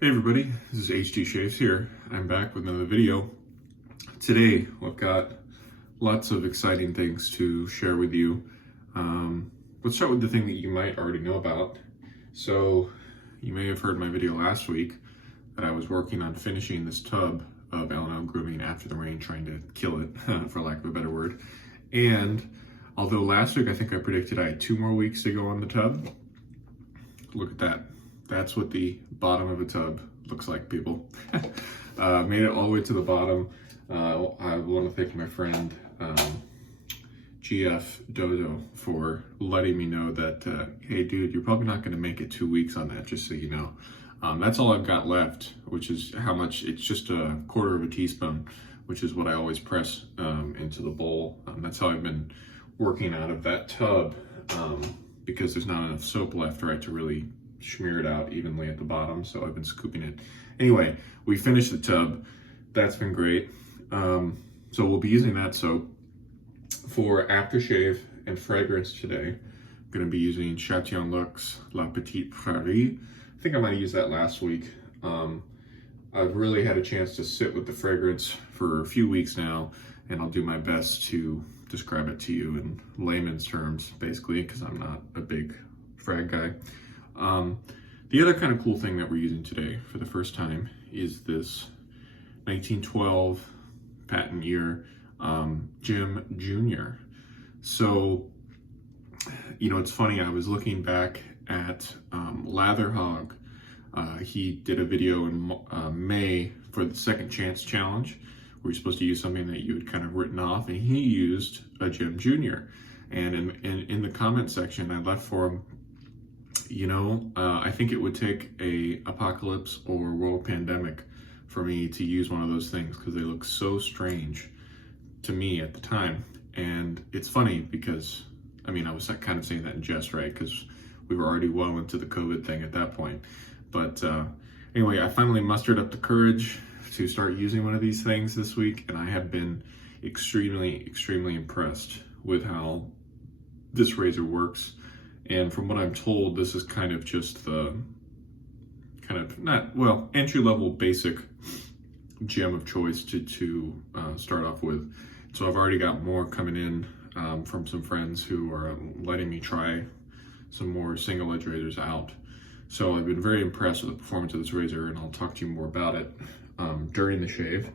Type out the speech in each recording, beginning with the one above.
Hey everybody, this is HD Shaves here. I'm back with another video. Today we've got lots of exciting things to share with you. Let's start with the thing that you might already know about. So you may have heard my video last week that I was working on finishing this tub of L&L Grooming after the rain, trying to kill it, for lack of a better word. And although last week I think I predicted I had 2 more weeks to go on the tub, look at that. That's what the bottom of a tub looks like, people. Made it all the way to the bottom. I want to thank my friend GF Dodo for letting me know that, hey dude, you're probably not going to make it 2 weeks on that, just so you know. That's all I've got left, which is how much, it's just a 1/4 of a teaspoon, which is what I always press into the bowl. That's how I've been working out of that tub, because there's not enough soap left, right, to really smear it out evenly at the bottom, so I've been scooping it. Anyway, we finished the tub. That's been great. So we'll be using that soap for aftershave and fragrance today. I'm going to be using Chatillon Lux La Petite Prairie. I think I might have used that last week. I've really had a chance to sit with the fragrance for a few weeks now, and I'll do my best to describe it to you in layman's terms, basically, because I'm not a big frag guy. The other kind of cool thing that we're using today for the first time is this 1912 patent year Jim Jr. So, you know, it's funny, I was looking back at Lather. He did a video in May for the Second Chance Challenge, where you're supposed to use something that you had kind of written off, and he used a Jim Jr. And in the comment section, I left for him, you know, I think it would take a apocalypse or world pandemic for me to use one of those things, because they look so strange to me at the time. And it's funny because, I mean, I was kind of saying that in jest, right? Because we were already well into the COVID thing at that point. But anyway, I finally mustered up the courage to start using one of these things this week, and I have been extremely, extremely impressed with how this razor works. And from what I'm told, this is kind of just the entry-level basic gem of choice to start off with. So I've already got more coming in from some friends who are letting me try some more single edge razors out. So I've been very impressed with the performance of this razor, and I'll talk to you more about it during the shave.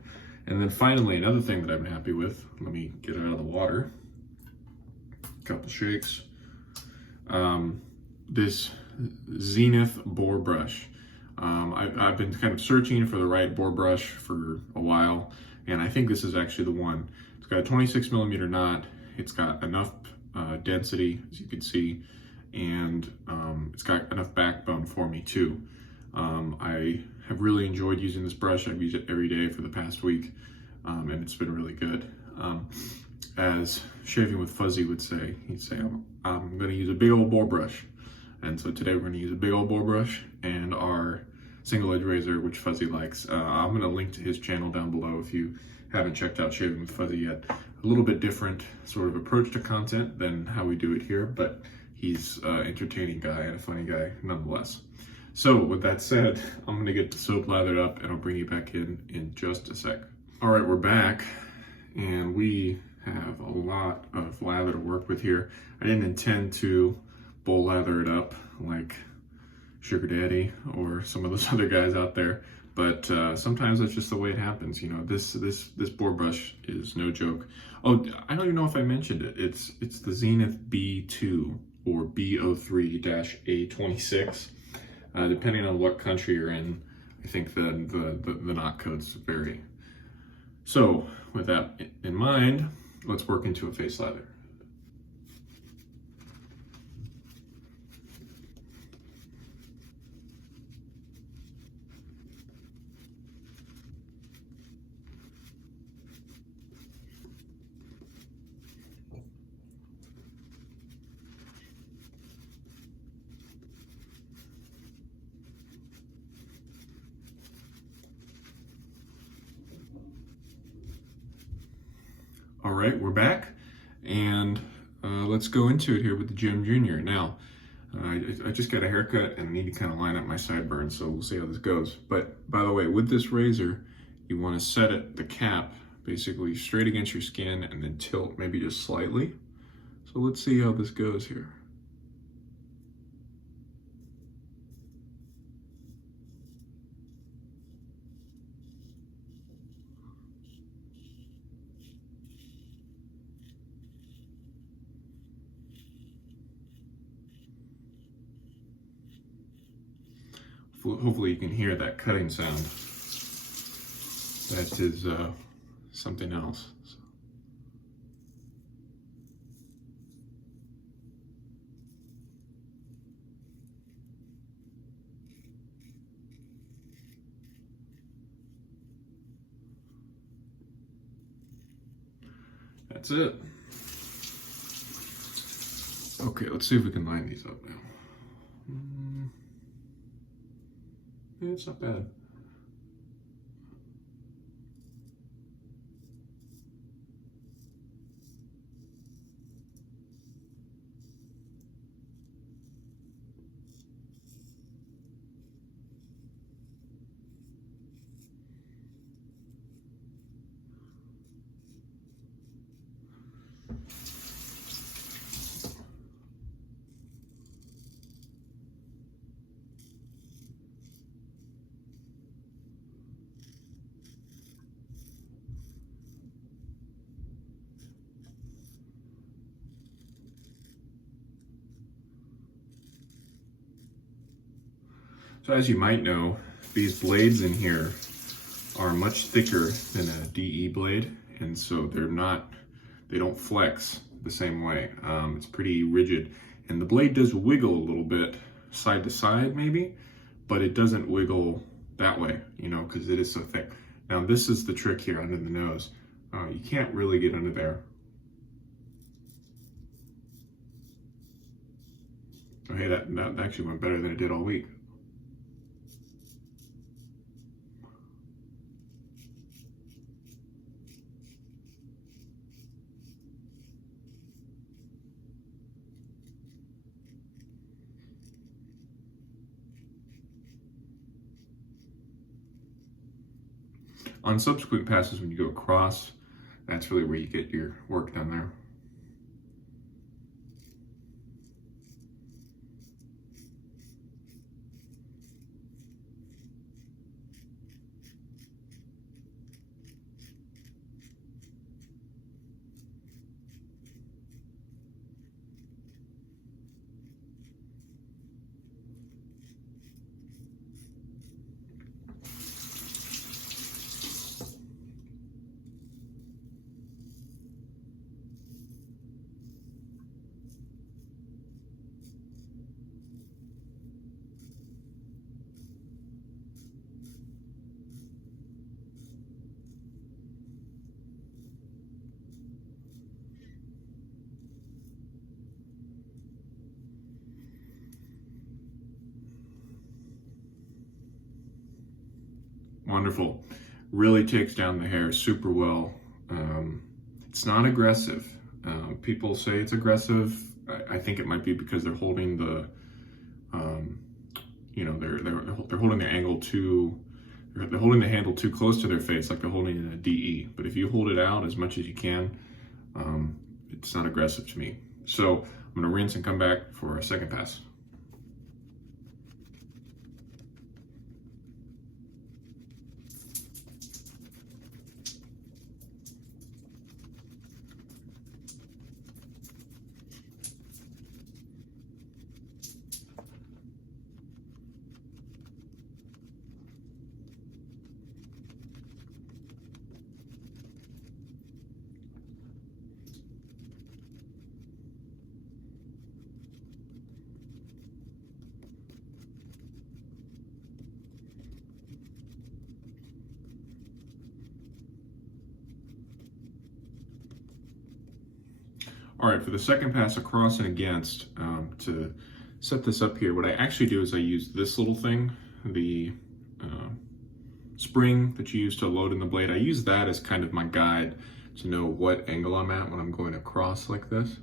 And then finally, another thing that I've been happy with, let me get it out of the water. Couple shakes. This Zenith Boar brush. I've been kind of searching for the right boar brush for a while, and I think this is actually the one. It's got a 26 millimeter knot. It's got enough density, as you can see, and it's got enough backbone for me too. I have really enjoyed using this brush. I've used it every day for the past week, and it's been really good. As Shaving with Fuzzy would say, he'd say, I'm going to use a big old boar brush. And so today we're going to use a big old boar brush and our single edge razor, which Fuzzy likes. I'm going to link to his channel down below if you haven't checked out Shaving with Fuzzy yet. A little bit different sort of approach to content than how we do it here, but he's an entertaining guy and a funny guy nonetheless. So with that said, I'm going to get the soap lathered up, and I'll bring you back in just a sec. All right, we're back, and we have a lot of lather to work with here. I didn't intend to bowl lather it up like Sugar Daddy or some of those other guys out there, but sometimes that's just the way it happens. You know, this boar brush is no joke. Oh, I don't even know if I mentioned it. It's the Zenith B2 or B03-A26. Depending on what country you're in, I think the knot codes vary. So with that in mind, let's work into a face lather. All right, we're back, and let's go into it here with the Jim Jr. Now, I just got a haircut and need to kind of line up my sideburns, so we'll see how this goes. But by the way, with this razor, you want to set it, the cap, basically straight against your skin and then tilt maybe just slightly. So let's see how this goes here. Hopefully you can hear that cutting sound. That is something else. That's it. Okay, let's see if we can line these up now. Yeah, it's not bad. So as you might know, these blades in here are much thicker than a DE blade, and so they don't flex the same way. It's pretty rigid, and the blade does wiggle a little bit side to side maybe, but it doesn't wiggle that way, you know, because it is so thick. Now this is the trick here under the nose. You can't really get under there. Oh, hey, that actually went better than it did all week. On subsequent passes, when you go across, that's really where you get your work done there. Wonderful. Really takes down the hair super well. It's not aggressive. People say it's aggressive. I think it might be because they're holding the, you know, they're holding the angle too. They're holding the handle too close to their face, like they're holding in a DE. But if you hold it out as much as you can, it's not aggressive to me. So I'm gonna rinse and come back for a second pass. All right, for the second pass across and against, to set this up here, what I actually do is I use this little thing, the spring that you use to load in the blade. I use that as kind of my guide to know what angle I'm at when I'm going across like this.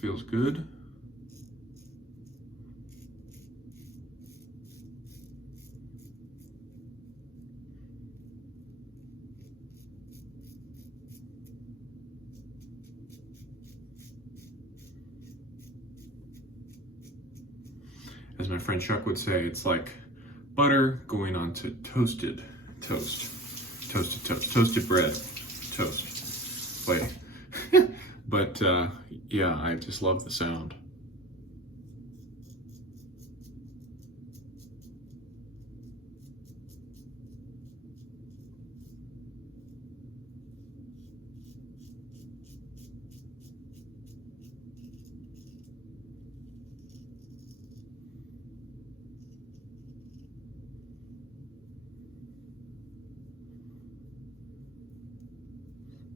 feels good. As my friend Chuck would say, it's like butter going onto toasted toast. Toasted toast. Toasted bread. Toast. Like, but yeah, I just love the sound.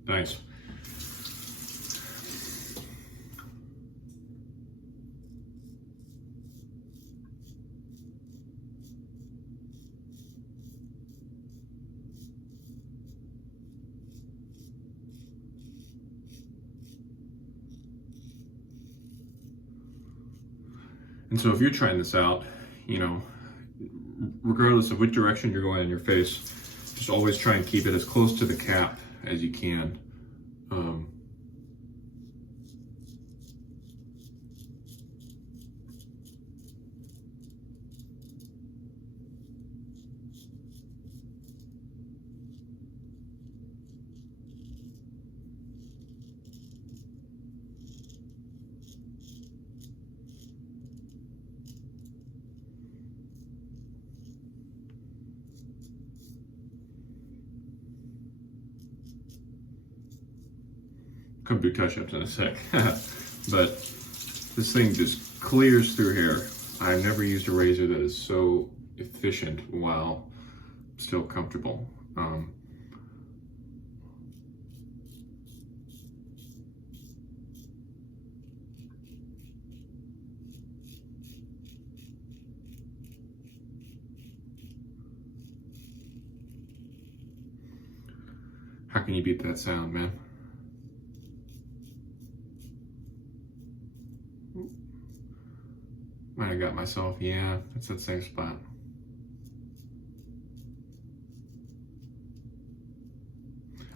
Nice. And so if you're trying this out, you know, regardless of which direction you're going in your face, just always try and keep it as close to the cap as you can. Come do touch-ups in a sec. But this thing just clears through hair. I've never used a razor that is so efficient while still comfortable. How can you beat that sound, man? Might have got myself, yeah, it's that same spot.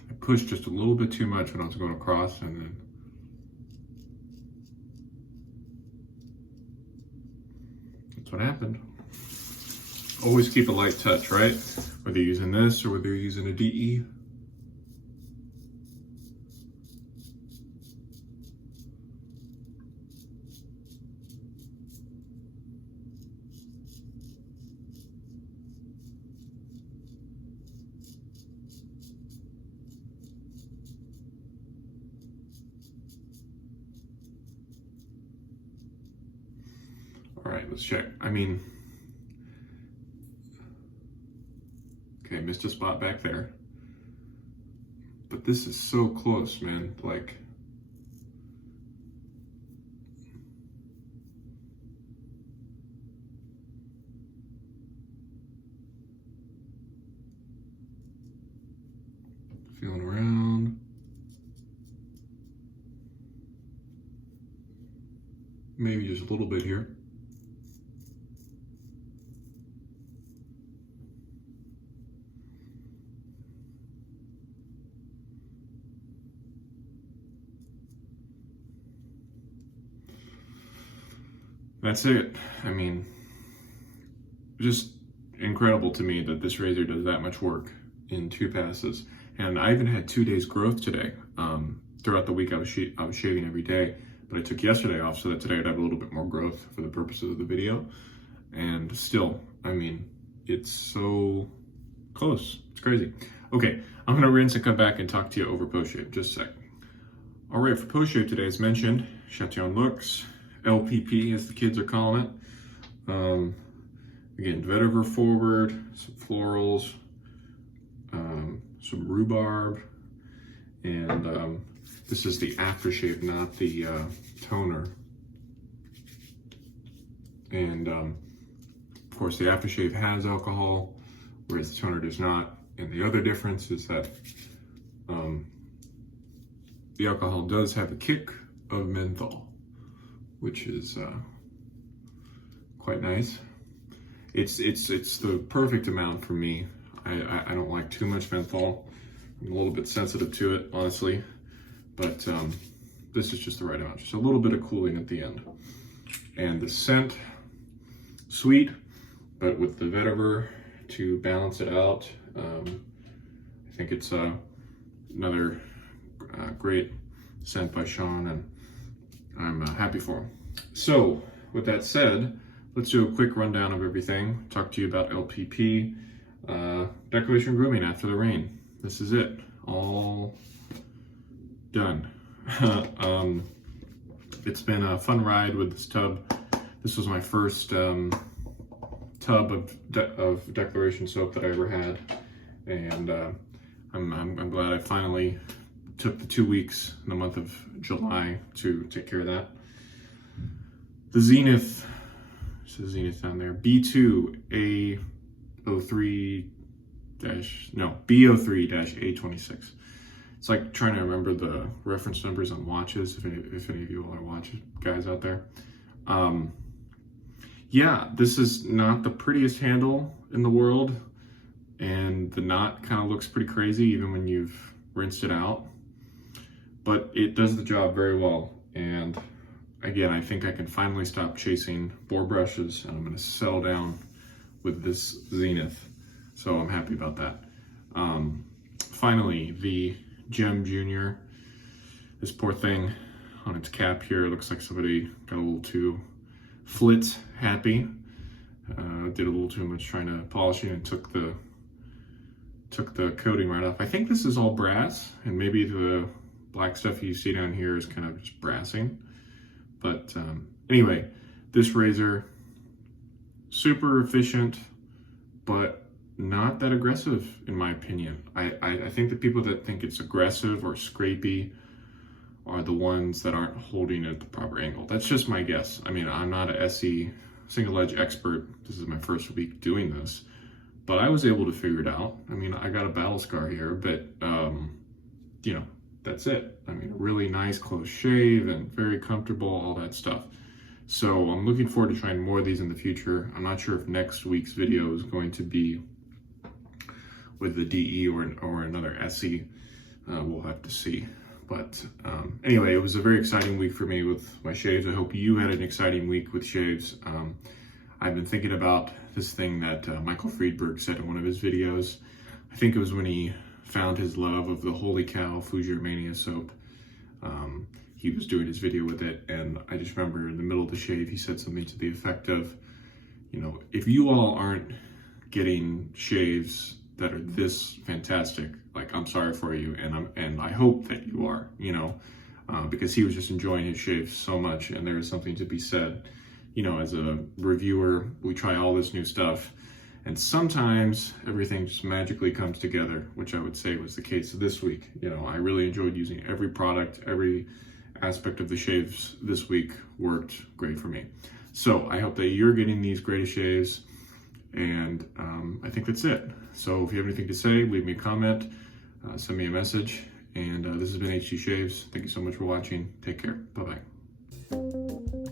I pushed just a little bit too much when I was going across, and then that's what happened. Always keep a light touch, right? Whether you're using this or whether you're using a DE. All right, let's check. I mean, okay, missed a spot back there. But this is so close, man. Like, feeling around. Maybe just a little bit here. That's it. I mean, just incredible to me that this razor does that much work in 2 passes. And I even had 2 days growth today. Throughout the week I was shaving every day, but I took yesterday off so that today I'd have a little bit more growth for the purposes of the video. And still, I mean, it's so close. It's crazy. Okay, I'm gonna rinse and come back and talk to you over post-shave. Just a sec. All right, for post-shave today, as mentioned, Chatillon Lux, LPP as the kids are calling it. Again, vetiver forward, some florals, some rhubarb, and this is the aftershave, not the toner. And of course the aftershave has alcohol, whereas the toner does not. And the other difference is that the alcohol does have a kick of menthol. which is quite nice. It's the perfect amount for me. I don't like too much menthol. I'm a little bit sensitive to it, honestly, but this is just the right amount. Just a little bit of cooling at the end. And the scent, sweet, but with the vetiver to balance it out. I think it's another great scent by Sean, and I'm happy for him. So, with that said, let's do a quick rundown of everything. Talk to you about LPP, decoration grooming after the rain. This is it, all done. It's been a fun ride with this tub. This was my first tub of declaration soap that I ever had, and I'm glad I finally took the 2 weeks in the month of July to take care of that. The Zenith, it says Zenith down there, B03-A26. It's like trying to remember the reference numbers on watches, if any of you all are watch guys out there. Yeah, this is not the prettiest handle in the world, and the knot kind of looks pretty crazy even when you've rinsed it out, but it does the job very well. And again, I think I can finally stop chasing Boar brushes, and I'm going to settle down with this Zenith, so I'm happy about that. Finally, the Gem Junior. This poor thing on its cap here, it looks like somebody got a little too flit happy. Did a little too much trying to polish it and took the coating right off. I think this is all brass, and maybe the black stuff you see down here is kind of just brassing. But anyway, this razor, super efficient, but not that aggressive in my opinion. I think the people that think it's aggressive or scrapey are the ones that aren't holding it at the proper angle. That's just my guess. I mean, I'm not a SE single edge expert. This is my first week doing this, but I was able to figure it out. I mean, I got a battle scar here, but you know, that's it. I mean, a really nice close shave and very comfortable, all that stuff. So I'm looking forward to trying more of these in the future. I'm not sure if next week's video is going to be with the DE or another SE. We'll have to see. But anyway, it was a very exciting week for me with my shaves. I hope you had an exciting week with shaves. I've been thinking about this thing that Michael Friedberg said in one of his videos. I think it was when he found his love of the Holy Cow Fougere Mania soap. He was doing his video with it, and I just remember in the middle of the shave, he said something to the effect of, you know, if you all aren't getting shaves that are this fantastic, like, I'm sorry for you, and I hope that you are, you know, because he was just enjoying his shave so much, and there is something to be said. You know, as a reviewer, we try all this new stuff, and sometimes everything just magically comes together, which I would say was the case this week. You know, I really enjoyed using every product, every aspect of the shaves this week worked great for me. So I hope that you're getting these greatest shaves, and I think that's it. So if you have anything to say, leave me a comment, send me a message, and this has been HD Shaves. Thank you so much for watching. Take care. Bye-bye.